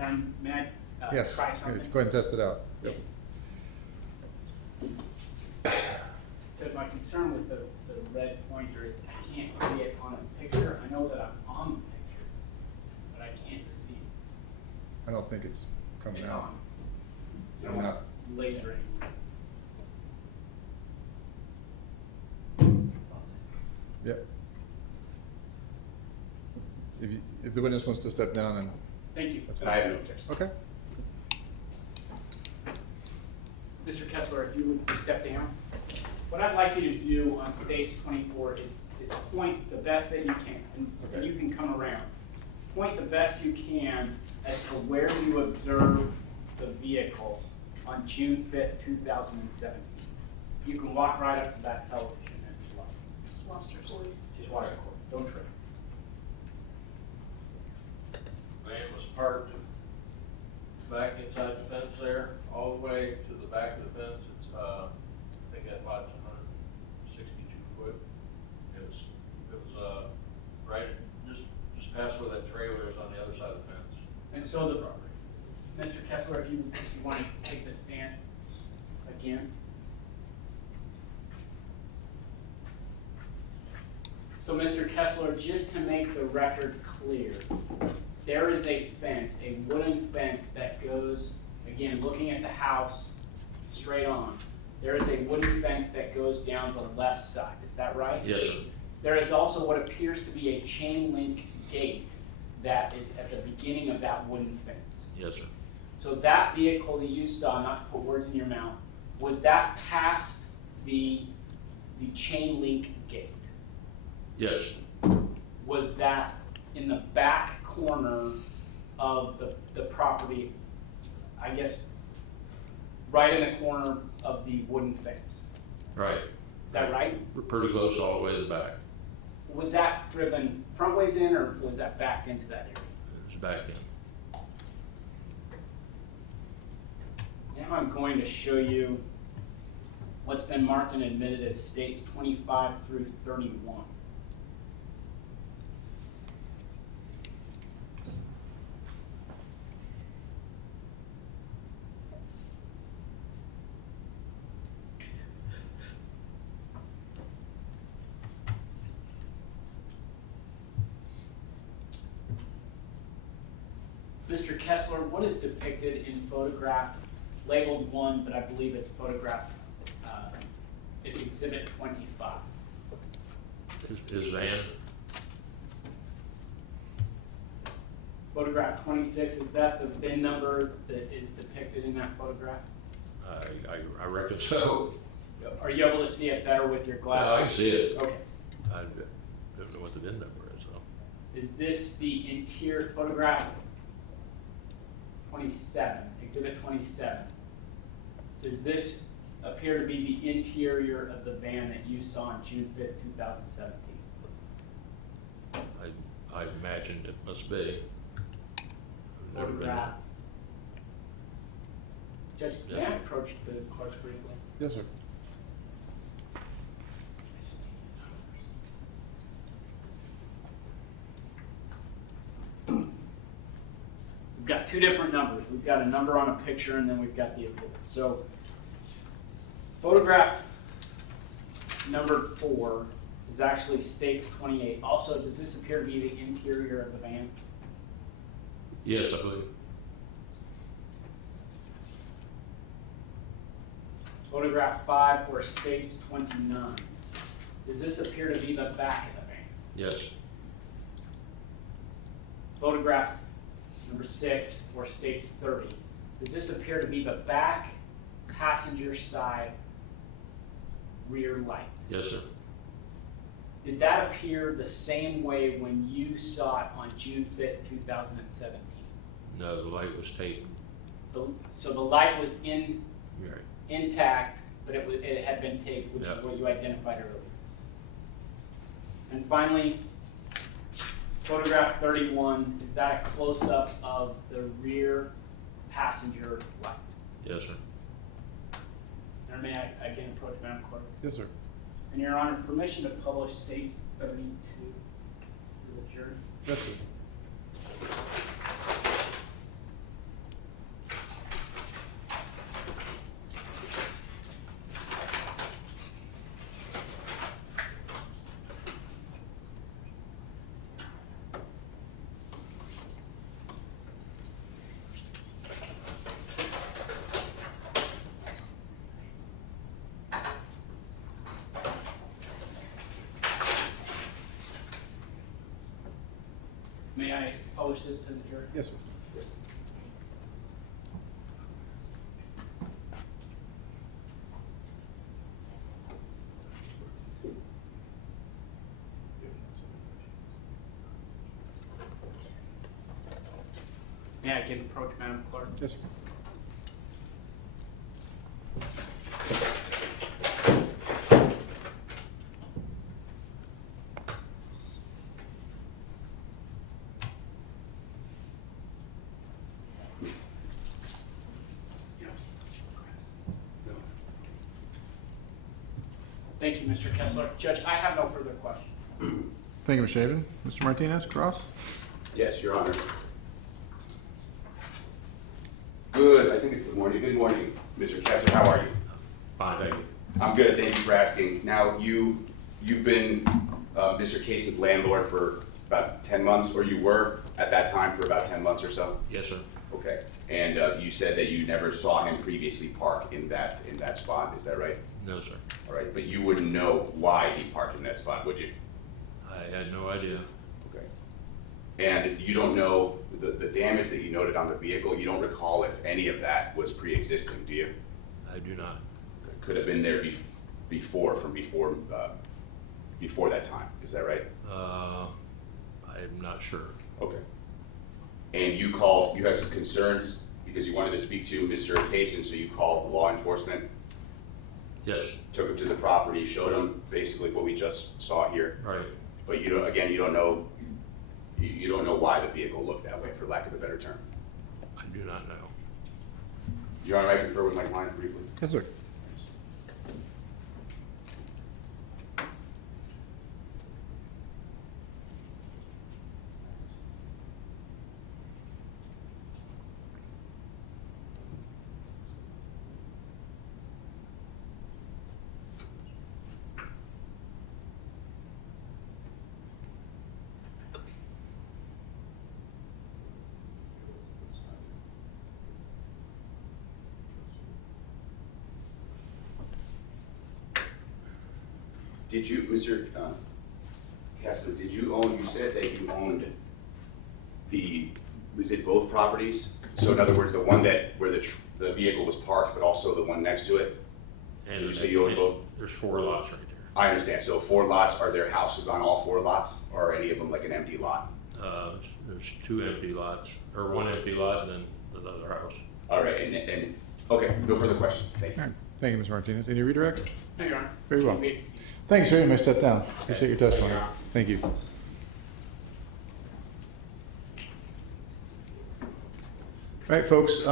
May I Yes, try something? let's go ahead and test it out. Yes. But my concern with the red pointer is I can't see it on a picture. I know that I'm on the picture, but I can't see it. I don't think it's coming It's out. on. It's Coming almost out. lasering. Yep. If the witness wants to step down, and Thank you. That's I have no objection. okay. Mr. Kessler, if you would step down. What I'd like you to do on stage 24 is point the best that you can, and you can come around. Point the best you can as to where you observed the vehicle on June 5th, 2017. You can walk right up to that television as well. Just watch the cord. Just watch the cord. Don't trip. Van was parked back inside the fence there, all the way to the back of the fence. It's, I think that lot's 162 foot. It was right just past where that trailer is on the other side of the fence. And so the Mr. Kessler, if you want to take the stand again. So Mr. Kessler, just to make the record clear, there is a fence, a wooden fence that goes, again, looking at the house straight on. There is a wooden fence that goes down the left side. Is that right? Yes, sir. There is also what appears to be a chain link gate that is at the beginning of that wooden fence. Yes, sir. So that vehicle that you saw, not to put words in your mouth, was that past the chain link gate? Yes. Was that in the back corner of the property, I guess, right in the corner of the wooden fence? Right. Is that right? We're pretty close all the way to the back. Was that driven front ways in, or was that backed into that area? It was back in. Now I'm going to show you what's been marked and admitted as states 25 through 31. Mr. Kessler, what is depicted in photograph labeled 1, but I believe it's photograph, it's exhibit 25. His van. Photograph 26, is that the VIN number that is depicted in that photograph? I reckon so. Are you able to see it better with your glasses? I can see it. Okay. I don't know what the VIN number is, though. Is this the interior photograph 27, exhibit 27? Does this appear to be the interior of the van that you saw on June 5th, 2017? I imagine it must be. I've never been Photograph. there. Judge, Yes, may I sir. approach the clerks briefly? Yes, sir. We've got two different numbers. We've got a number on a picture, and then we've got the exhibit. So photograph number 4 is actually states 28. Also, does this appear to be the interior of the van? Yes, I believe. Photograph 5 or states 29. Does this appear to be the back of the van? Yes. Photograph number 6 or states 30. Does this appear to be the back passenger side rear light? Yes, sir. Did that appear the same way when you saw it on June 5th, 2017? No, the light was taped. So the light was Right. intact, but it had been taped, which Yeah. is what you identified earlier. And finally, photograph 31, is that a close-up of the rear passenger light? Yes, sir. And may I again approach Madam Clerk? Yes, sir. And Your Honor, permission to publish states 32 to the jury? Yes, sir. may I publish this to the jury? Yes, sir. May I again approach Madam Clerk? Yes, sir. Thank you, Mr. Kessler. Judge, I have no further questions. Thank you, Mr. Shaven. Mr. Martinez, cross? Yes, Your Honor. Good, I think it's the morning. Good morning, Mr. Kessler. How are you? Fine, thank you. I'm good, thank you for asking. Now, you've been Mr. Cason's landlord for about 10 months, or you were at that time for about 10 months or so? Yes, sir. Okay, and you said that you never saw him previously park in that spot, is that right? No, sir. All right, but you wouldn't know why he parked in that spot, would you? I had no idea. Okay. And you don't know the damage that you noted on the vehicle, you don't recall if any of that was pre-existing, do you? I do not. Could have been there before that time, is that right? I'm not sure. Okay. And you had some concerns because you wanted to speak to Mr. Cason, so you called law enforcement, Yes, took him to the property, showed him basically what we just saw here. right. But you don't know why the vehicle looked that way, for lack of a better term. I do not know. Your Honor, I confer with my client briefly. Yes, sir. Did you, Mr. Kessler, you said that you owned was it both properties? So in other words, the one where the vehicle was parked, but also the one next to it? And You say you own both? There's 4 lots right there. I understand. So 4 lots, are there houses on all 4 lots, or are any of them like an empty lot? There's 2 empty lots, or 1 empty lot and then the other house. All right, and okay, no further questions. Thank you. All right. Thank you, Mr. Martinez. Any redirect? No, Your Honor. Very well. You may excuse. Thanks, sir. You may step down. Appreciate your testimony. Thank you. All right, folks,